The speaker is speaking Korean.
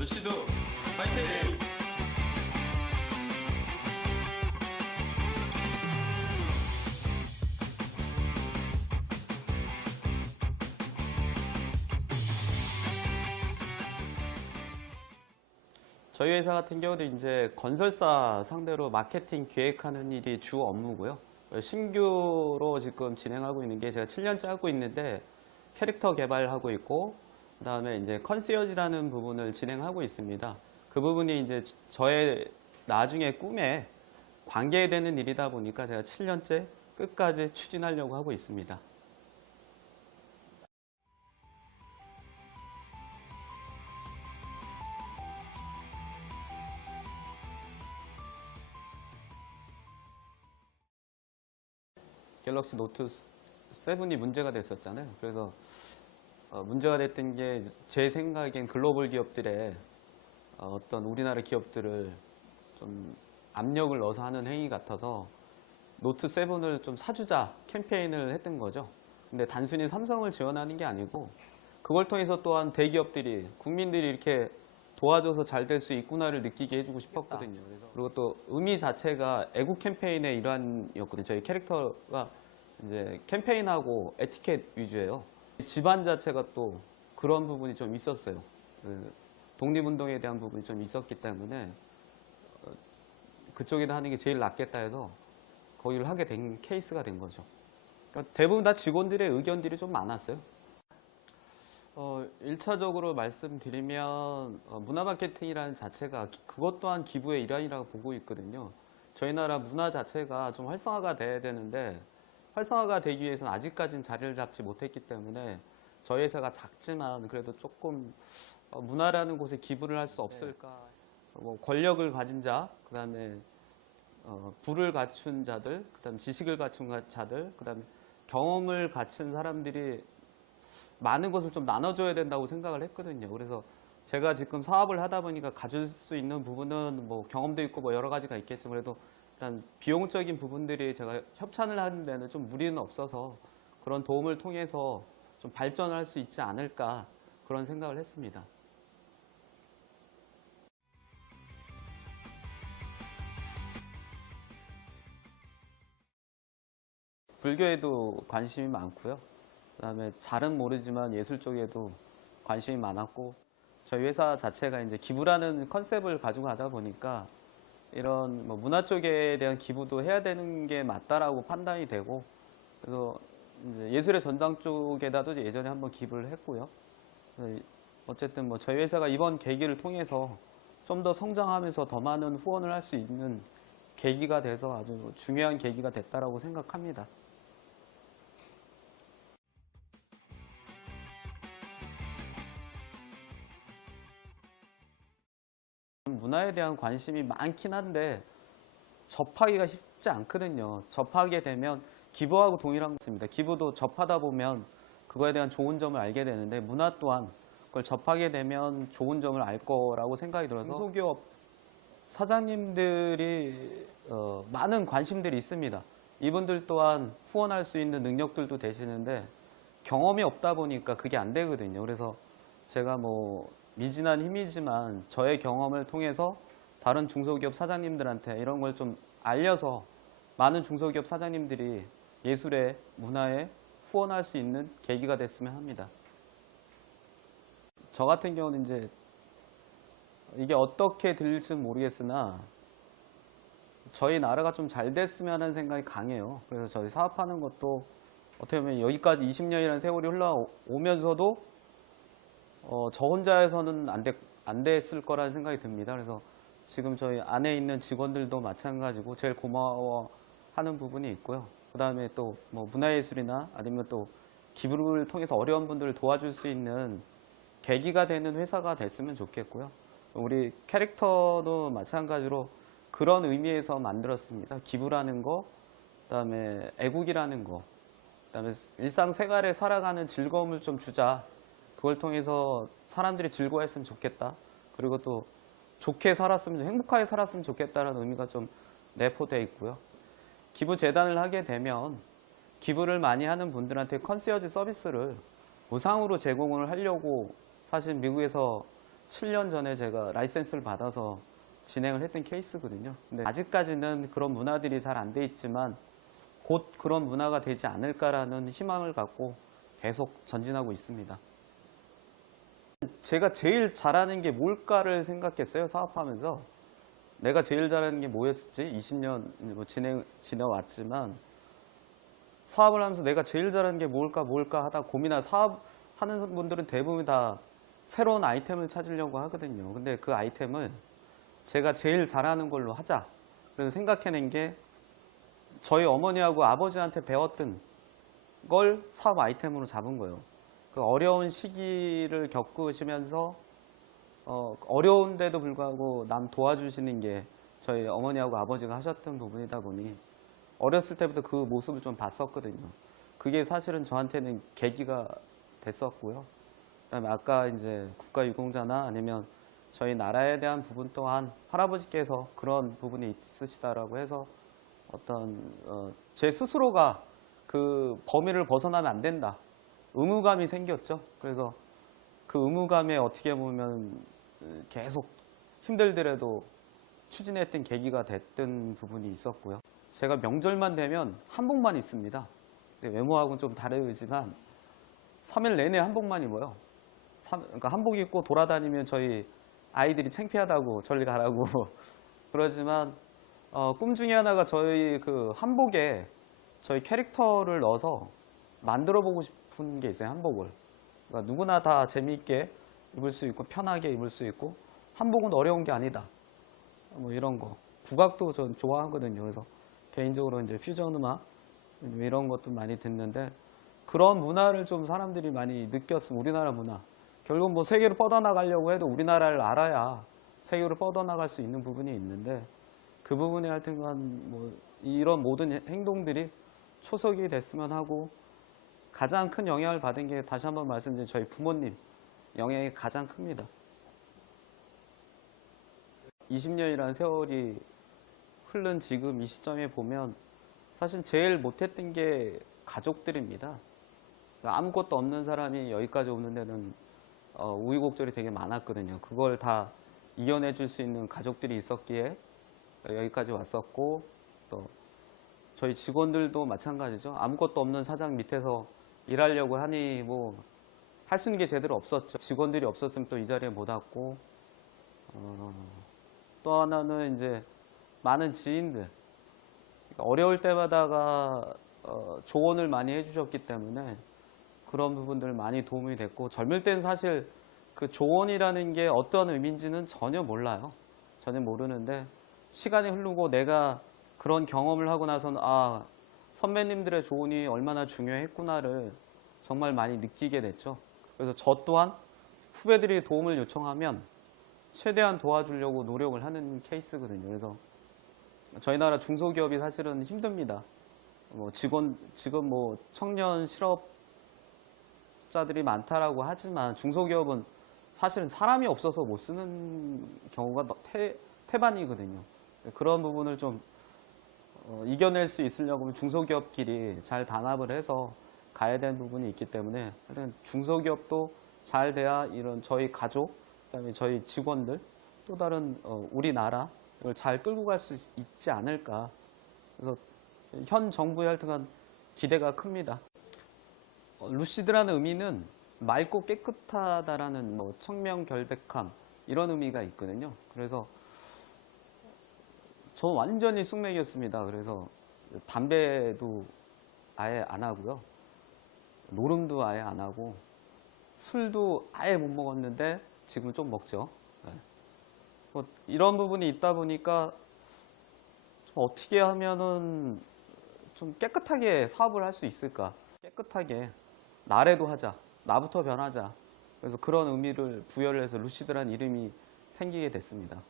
루시드 파이팅! 저희 회사 같은 경우도 이제 건설사 상대로 마케팅 기획하는 일이 주 업무고요. 신규로 지금 진행하고 있는 게 제가 7년째 하고 있는데 캐릭터 개발하고 있고 그다음에 이제 컨시어지라는 부분을 진행하고 있습니다. 그 부분이 이제 저의 나중에 꿈에 관계되는 일이다 보니까 제가 7년째 끝까지 추진하려고 하고 있습니다. 갤럭시 노트 7이 문제가 됐었잖아요. 그래서 문제가 됐던 게 제 생각엔 글로벌 기업들의 어떤 우리나라 기업들을 좀 압력을 넣어서 하는 행위 같아서 노트 7을 좀 사주자 캠페인을 했던 거죠. 근데 단순히 삼성을 지원하는 게 아니고 그걸 통해서 또한 대기업들이 국민들이 이렇게 도와줘서 잘 될 수 있구나를 느끼게 해주고 싶었거든요. 그리고 또 의미 자체가 애국 캠페인의 일환이었거든요. 저희 캐릭터가 이제 캠페인하고 에티켓 위주예요. 집안 자체가 또 그런 부분이 좀 있었어요. 독립운동에 대한 부분이 좀 있었기 때문에 그쪽에다 하는 게 제일 낫겠다 해서 거기를 하게 된 케이스가 된 거죠. 그러니까 대부분 다 직원들의 의견들이 좀 많았어요. 1차적으로 말씀드리면 문화 마케팅이라는 자체가 그것 또한 기부의 일환이라고 보고 있거든요. 저희 나라 문화 자체가 좀 활성화가 돼야 되는데 활성화가 되기 위해서는 아직까지는 자리를 잡지 못했기 때문에 저희 회사가 작지만 그래도 조금 문화라는 곳에 기부를 할 수 없을까. 뭐 권력을 가진 자, 그 다음에 부를 갖춘 자들, 그 다음에 지식을 갖춘 자들, 그 다음에 경험을 갖춘 사람들이 많은 것을 좀 나눠줘야 된다고 생각을 했거든요. 그래서 제가 지금 사업을 하다 보니까 가질 수 있는 부분은 뭐 경험도 있고 뭐 여러 가지가 있겠지만 그래도 일단 비용적인 부분들이 제가 협찬을 하는 데는 좀 무리는 없어서 그런 도움을 통해서 좀 발전할 수 있지 않을까 그런 생각을 했습니다. 불교에도 관심이 많고요. 그다음에 잘은 모르지만 예술 쪽에도 관심이 많았고 저희 회사 자체가 이제 기부라는 컨셉을 가지고 가다 보니까 이런 뭐 문화 쪽에 대한 기부도 해야 되는 게 맞다라고 판단이 되고 그래서 이제 예술의 전당 쪽에다도 예전에 한번 기부를 했고요. 어쨌든 뭐 저희 회사가 이번 계기를 통해서 좀 더 성장하면서 더 많은 후원을 할 수 있는 계기가 돼서 아주 중요한 계기가 됐다라고 생각합니다. 문화에 대한 관심이 많긴 한데 접하기가 쉽지 않거든요. 접하게 되면 기부하고 동일한 것입니다. 기부도 접하다 보면 그거에 대한 좋은 점을 알게 되는데 문화 또한 그걸 접하게 되면 좋은 점을 알 거라고 생각이 들어서 중소기업 사장님들이 많은 관심들이 있습니다. 이분들 또한 후원할 수 있는 능력들도 되시는데 경험이 없다 보니까 그게 안 되거든요. 그래서 제가 뭐 미진한 힘이지만 저의 경험을 통해서 다른 중소기업 사장님들한테 이런 걸 좀 알려서 많은 중소기업 사장님들이 예술에, 문화에 후원할 수 있는 계기가 됐으면 합니다. 저 같은 경우는 이제 이게 어떻게 들릴지는 모르겠으나 저희 나라가 좀 잘 됐으면 하는 생각이 강해요. 그래서 저희 사업하는 것도 어떻게 보면 여기까지 20년이라는 세월이 흘러오면서도 저 혼자서는 안 됐을 거라는 생각이 듭니다. 그래서 지금 저희 안에 있는 직원들도 마찬가지고 제일 고마워하는 부분이 있고요. 그 다음에 또 뭐 문화예술이나 아니면 또 기부를 통해서 어려운 분들을 도와줄 수 있는 계기가 되는 회사가 됐으면 좋겠고요. 우리 캐릭터도 마찬가지로 그런 의미에서 만들었습니다. 기부라는 거, 그 다음에 애국이라는 거, 그 다음에 일상생활에 살아가는 즐거움을 좀 주자. 그걸 통해서 사람들이 즐거워했으면 좋겠다. 그리고 또 좋게 살았으면, 행복하게 살았으면 좋겠다는 의미가 좀 내포되어 있고요. 기부재단을 하게 되면 기부를 많이 하는 분들한테 컨시어지 서비스를 무상으로 제공을 하려고 사실 미국에서 7년 전에 제가 라이센스를 받아서 진행을 했던 케이스거든요. 근데 아직까지는 그런 문화들이 잘 안 돼 있지만 곧 그런 문화가 되지 않을까라는 희망을 갖고 계속 전진하고 있습니다. 제가 제일 잘하는 게 뭘까를 생각했어요. 사업하면서. 내가 제일 잘하는 게 뭐였지? 20년 뭐 지내왔지만 사업을 하면서 내가 제일 잘하는 게 뭘까 하다 고민하다 사업하는 분들은 대부분 다 새로운 아이템을 찾으려고 하거든요. 근데 그 아이템을 제가 제일 잘하는 걸로 하자. 그래서 생각해낸 게 저희 어머니하고 아버지한테 배웠던 걸 사업 아이템으로 잡은 거예요. 그 어려운 시기를 겪으시면서 어려운데도 불구하고 남 도와주시는 게 저희 어머니하고 아버지가 하셨던 부분이다 보니 어렸을 때부터 그 모습을 좀 봤었거든요. 그게 사실은 저한테는 계기가 됐었고요. 그다음에 아까 이제 국가유공자나 아니면 저희 나라에 대한 부분 또한 할아버지께서 그런 부분이 있으시다라고 해서 어떤 제 스스로가 그 범위를 벗어나면 안 된다. 의무감이 생겼죠. 그래서 그 의무감에 어떻게 보면 계속 힘들더라도 추진했던 계기가 됐던 부분이 있었고요. 제가 명절만 되면 한복만 입습니다. 외모하고는 좀 다르지만 3일 내내 한복만 입어요. 그러니까 한복 입고 돌아다니면 저희 아이들이 창피하다고 저리 가라고 그러지만 꿈 중에 하나가 저희 그 한복에 저희 캐릭터를 넣어서 만들어 보고 싶은 게 있어요. 한복을. 그러니까 누구나 다 재미있게 입을 수 있고 편하게 입을 수 있고 한복은 어려운 게 아니다. 뭐 이런 거. 국악도 전 좋아하거든요. 그래서 개인적으로 이제 퓨전 음악 이런 것도 많이 듣는데 그런 문화를 좀 사람들이 많이 느꼈으면 우리나라 문화. 결국 뭐 세계로 뻗어나가려고 해도 우리나라를 알아야 세계로 뻗어나갈 수 있는 부분이 있는데 그 부분에 하여튼간 뭐 이런 모든 행동들이 초석이 됐으면 하고 가장 큰 영향을 받은 게 다시 한번 말씀드린 저희 부모님 영향이 가장 큽니다. 20년이라는 세월이 흐른 지금 이 시점에 보면 사실 제일 못했던 게 가족들입니다. 그러니까 아무것도 없는 사람이 여기까지 오는 데는 우유곡절이 되게 많았거든요. 그걸 다 이겨내 줄 수 있는 가족들이 있었기에 여기까지 왔었고 또 저희 직원들도 마찬가지죠. 아무것도 없는 사장 밑에서 일하려고 하니 뭐 할 수 있는 게 제대로 없었죠. 직원들이 없었으면 또 이 자리에 못 왔고 또 하나는 이제 많은 지인들 어려울 때마다가 조언을 많이 해주셨기 때문에 그런 부분들 많이 도움이 됐고 젊을 때는 사실 그 조언이라는 게 어떤 의미인지는 전혀 몰라요. 전혀 모르는데 시간이 흐르고 내가 그런 경험을 하고 나서는 아 선배님들의 조언이 얼마나 중요했구나를 정말 많이 느끼게 됐죠. 그래서 저 또한 후배들이 도움을 요청하면 최대한 도와주려고 노력을 하는 케이스거든요. 그래서 저희 나라 중소기업이 사실은 힘듭니다. 뭐 지금 뭐 청년 실업자들이 많다라고 하지만 중소기업은 사실은 사람이 없어서 못 쓰는 경우가 태반이거든요. 그런 부분을 좀 이겨낼 수 있으려고 중소기업끼리 잘 단합을 해서 가야 되는 부분이 있기 때문에 일단 중소기업도 잘 돼야 이런 저희 가족, 그다음에 저희 직원들, 또 다른 우리나라 이걸 잘 끌고 갈 수 있지 않을까. 그래서 현 정부의 하여튼간 기대가 큽니다. 루시드라는 의미는 맑고 깨끗하다라는 뭐 청명결백함 이런 의미가 있거든요. 그래서 저 완전히 숙맥이었습니다. 그래서 담배도 아예 안 하고요. 노름도 아예 안 하고 술도 아예 못 먹었는데 지금 좀 먹죠. 네. 뭐 이런 부분이 있다 보니까 좀 어떻게 하면은 좀 깨끗하게 사업을 할 수 있을까? 깨끗하게 나래도 하자. 나부터 변하자. 그래서 그런 의미를 부여를 해서 루시드라는 이름이 생기게 됐습니다.